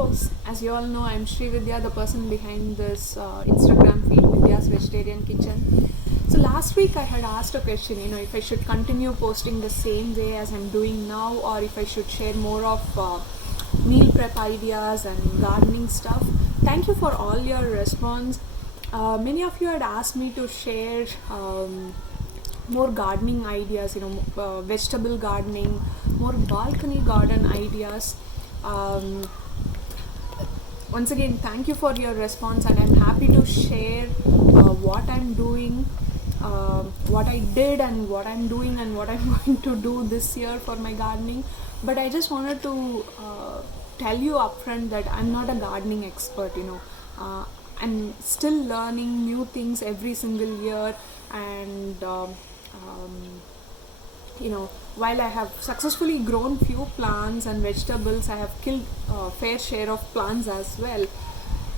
folks, as you all know, I'm Vidhya, the person behind this Instagram feed, Vidhya's Vegetarian Kitchen. So last week I had asked a question, if I should continue posting the same way as I'm doing now, or if I should share more of meal prep ideas and gardening stuff. Thank you for all your response. Many of you had asked me to share more gardening ideas, vegetable gardening, more balcony garden ideas. Once again, thank you for your response, and I'm happy to share what I'm doing, what I did, and what I'm doing, and what I'm going to do this year for my gardening. But I just wanted to tell you upfront that I'm not a gardening expert. I'm still learning new things every single year, and while I have successfully grown few plants and vegetables, I have killed a fair share of plants as well.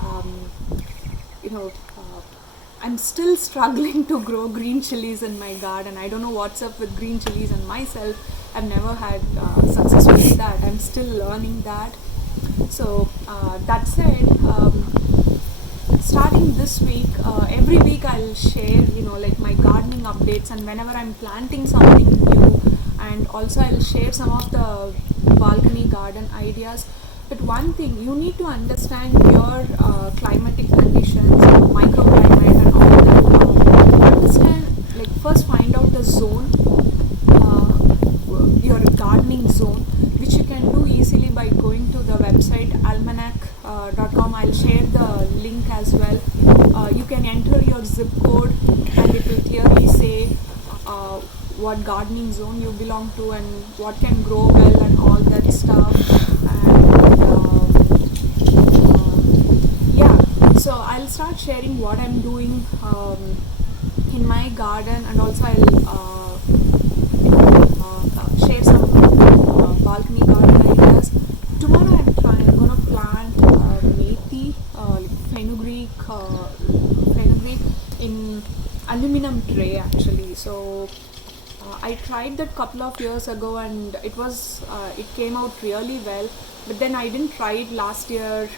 Um, you know, I'm still struggling to grow green chilies in my garden. I don't know what's up with green chilies and myself. I've never had success with that. I'm still learning that. So that said, starting this week, every week I'll share like my gardening updates, and whenever I'm planting something new, and also I'll share some of the balcony garden ideas. But one thing, you need to understand your climatic conditions, microclimate and all that. Understand, like, first find out the zone, your gardening zone, which you can do easily by going to the website almanac.com. I'll share the link as well. You can enter your zip code and it will clearly say what gardening zone you belong to and what can grow well and all that stuff. And so I'll start sharing what I'm doing in my garden, and also I'll share some balcony garden ideas. Tomorrow I'm gonna plant methi, fenugreek in aluminum tray actually. So I tried that couple of years ago, and it came out really well. But then I didn't try it last year.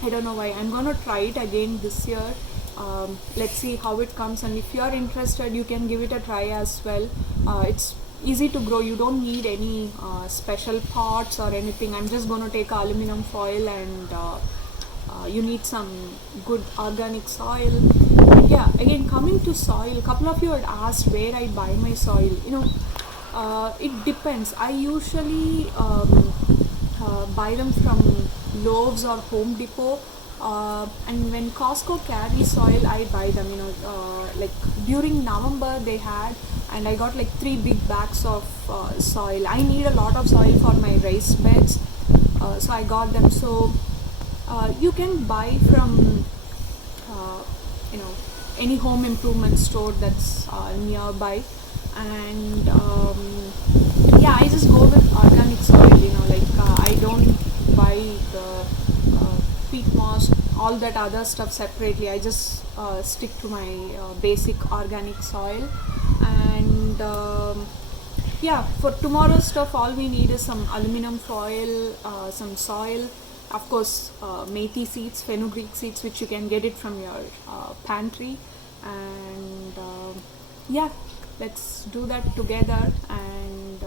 I don't know why. I'm gonna try it again this year. Let's see how it comes, and if you're interested, you can give it a try as well. It's easy to grow. You don't need any special pots or anything. I'm just going to take aluminum foil, and you need some good organic soil. Yeah, again, coming to soil, a couple of you had asked where I buy my soil. It depends. I usually buy them from Lowe's or Home Depot. And when Costco carries soil, I buy them. Like during November they had, and I got like 3 big bags of soil. I need a lot of soil for my raised beds, so I got them. So you can buy from any home improvement store that's nearby, and I just go with organic soil. I don't buy the peat moss, all that other stuff separately. I just stick to my basic organic soil. And for tomorrow's stuff, all we need is some aluminum foil, some soil, of course methi seeds, fenugreek seeds, which you can get it from your pantry. And let's do that together. And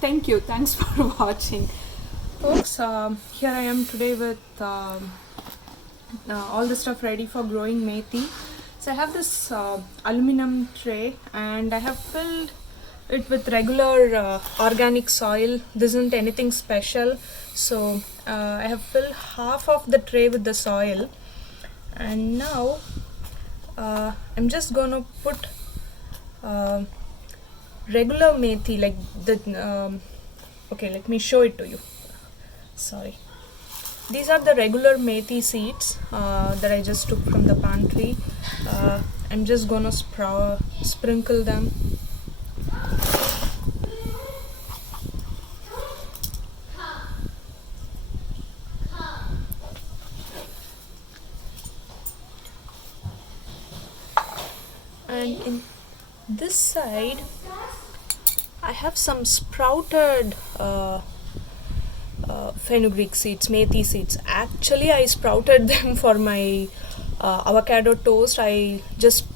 thank you, thanks for watching, folks. Here I am today with all the stuff ready for growing methi. So I have this aluminum tray, and I have filled it with regular organic soil. This isn't anything special. So I have filled half of the tray with the soil, and now I'm just gonna put regular methi, like the okay, let me show it to you. Sorry. These are the regular methi seeds that I just took from the pantry. I'm just gonna sprinkle them. And in this side I have some sprouted fenugreek seeds, methi seeds. Actually, I sprouted them for my avocado toast. I just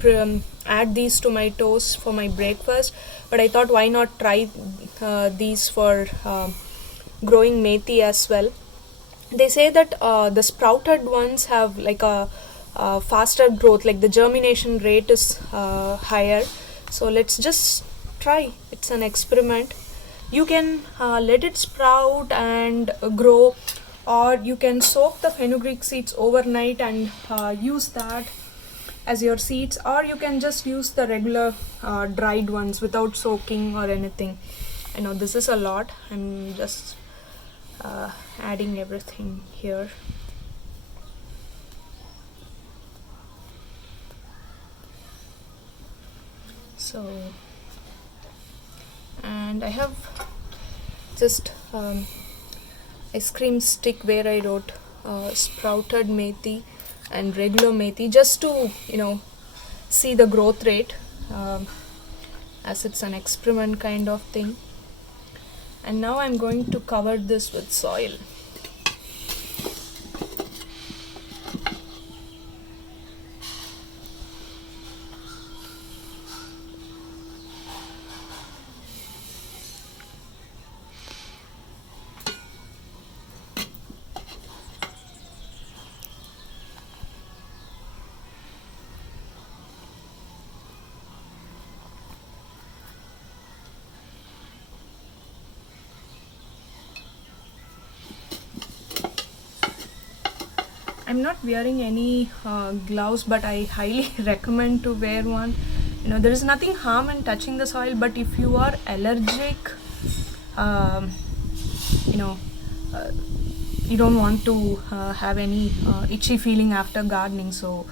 add these to my toast for my breakfast. But I thought, why not try these for growing methi as well. They say that the sprouted ones have like a faster growth, like the germination rate is higher. So let's just try. It's an experiment. You can let it sprout and grow, or you can soak the fenugreek seeds overnight and use that as your seeds, or you can just use the regular dried ones without soaking or anything. I know this is a lot. I'm just adding everything here. So, and I have just ice cream stick where I wrote sprouted methi and regular methi, just to see the growth rate, as it's an experiment kind of thing. And now I'm going to cover this with soil. I'm not wearing any gloves, but I highly recommend to wear one. There is nothing harm in touching the soil, but if you are allergic, you don't want to have any itchy feeling after gardening, so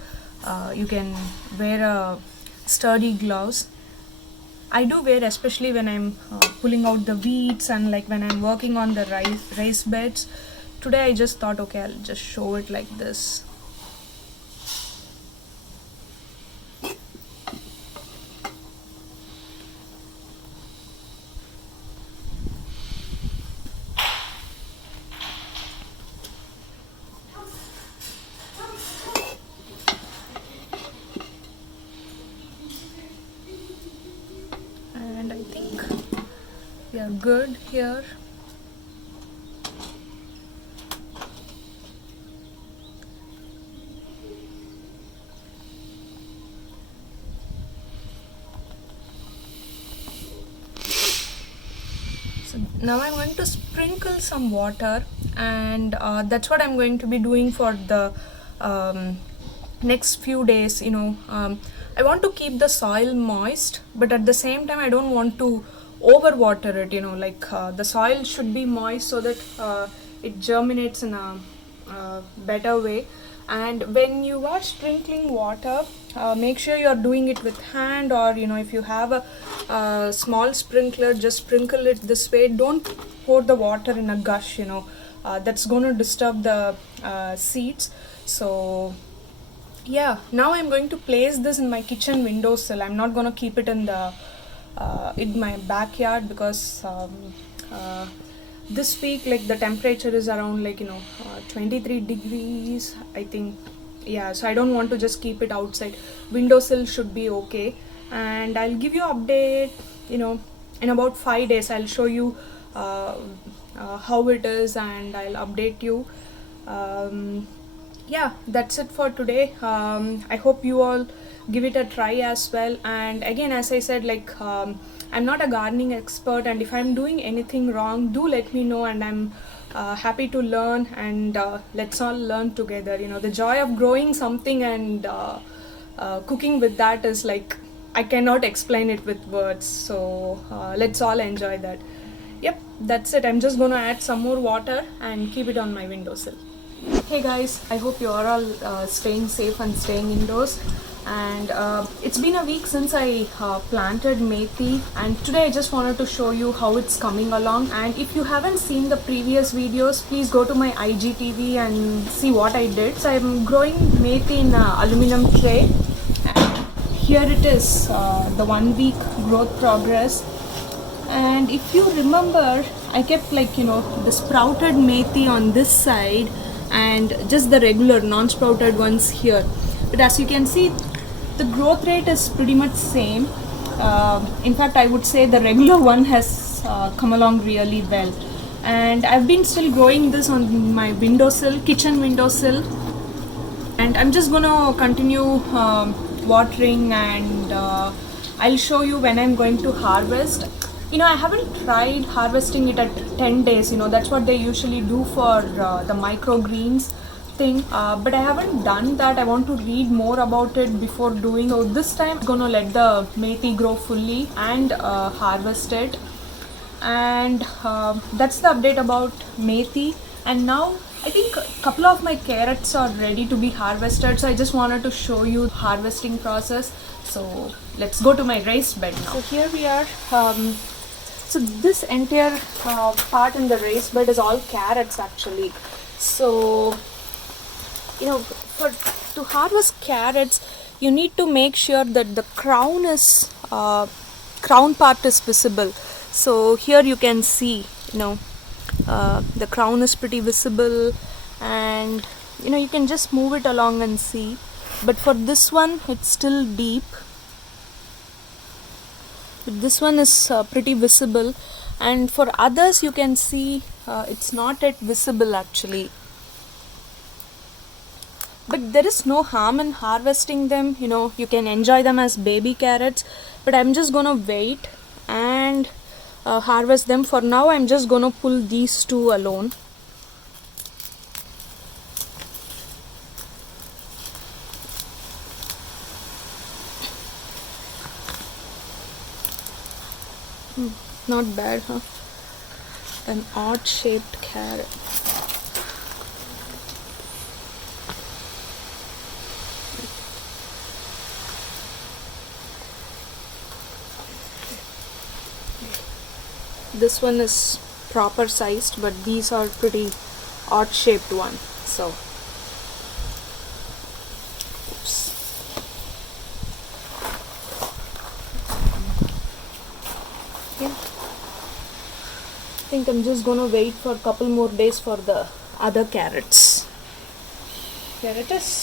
you can wear a sturdy gloves. I do wear, especially when I'm pulling out the weeds and like when I'm working on the rice beds. Today I just thought, okay, I'll just show it like this. And I think we are good here. So now I'm going to sprinkle some water, and that's what I'm going to be doing for the next few days. I want to keep the soil moist, but at the same time I don't want to overwater it. The soil should be moist so that it germinates in a better way. And when you are sprinkling water, make sure you are doing it with hand, or if you have a small sprinkler, just sprinkle it this way. Don't pour the water in a gush, that's going to disturb the seeds. So yeah, now I'm going to place this in my kitchen windowsill. I'm not going to keep it in my backyard, because this week like the temperature is around 23 degrees, I think. Yeah, so I don't want to just keep it outside. Windowsill should be okay, and I'll give you update in about 5 days. I'll show you how it is, and I'll update you. Yeah, that's it for today. I hope you all give it a try as well. And again, as I said, I'm not a gardening expert, and if I'm doing anything wrong, do let me know, and I'm happy to learn, and let's all learn together. The joy of growing something and cooking with that is I cannot explain it with words. So let's all enjoy that. Yep, that's it. I'm just going to add some more water and keep it on my windowsill. Hey guys, I hope you are all staying safe and staying indoors. And it's been a week since I planted methi, and today I just wanted to show you how it's coming along. And if you haven't seen the previous videos, please go to my IGTV and see what I did. So I'm growing methi in an aluminum tray, and here it is, the 1 week growth progress. And if you remember, I kept like, the sprouted methi on this side and just the regular non-sprouted ones here. But as you can see, the growth rate is pretty much same. In fact, I would say the regular one has come along really well. And I've been still growing this on my windowsill, kitchen windowsill. And I'm just gonna continue watering, and I'll show you when I'm going to harvest. I haven't tried harvesting it at 10 days. That's what they usually do for the microgreens thing, but I haven't done that. I want to read more about it before doing. So this time I'm gonna let the methi grow fully and harvest it. And that's the update about methi. And now I think a couple of my carrots are ready to be harvested, so I just wanted to show you the harvesting process. So let's go to my raised bed now. So here we are. So this entire part in the raised bed is all carrots actually. So to harvest carrots, you need to make sure that the crown part is visible. So here you can see, the crown is pretty visible, and you can just move it along and see. But for this one, it's still deep. But this one is pretty visible, and for others you can see it's not yet visible actually. But there is no harm in harvesting them. You can enjoy them as baby carrots, but I'm just gonna wait and harvest them. For now I'm just gonna pull these two alone. Not bad, huh? An odd shaped carrot. This one is proper sized, but these are pretty odd shaped one. So oops. Yeah, I think I'm just gonna wait for a couple more days for the other carrots. Here it is.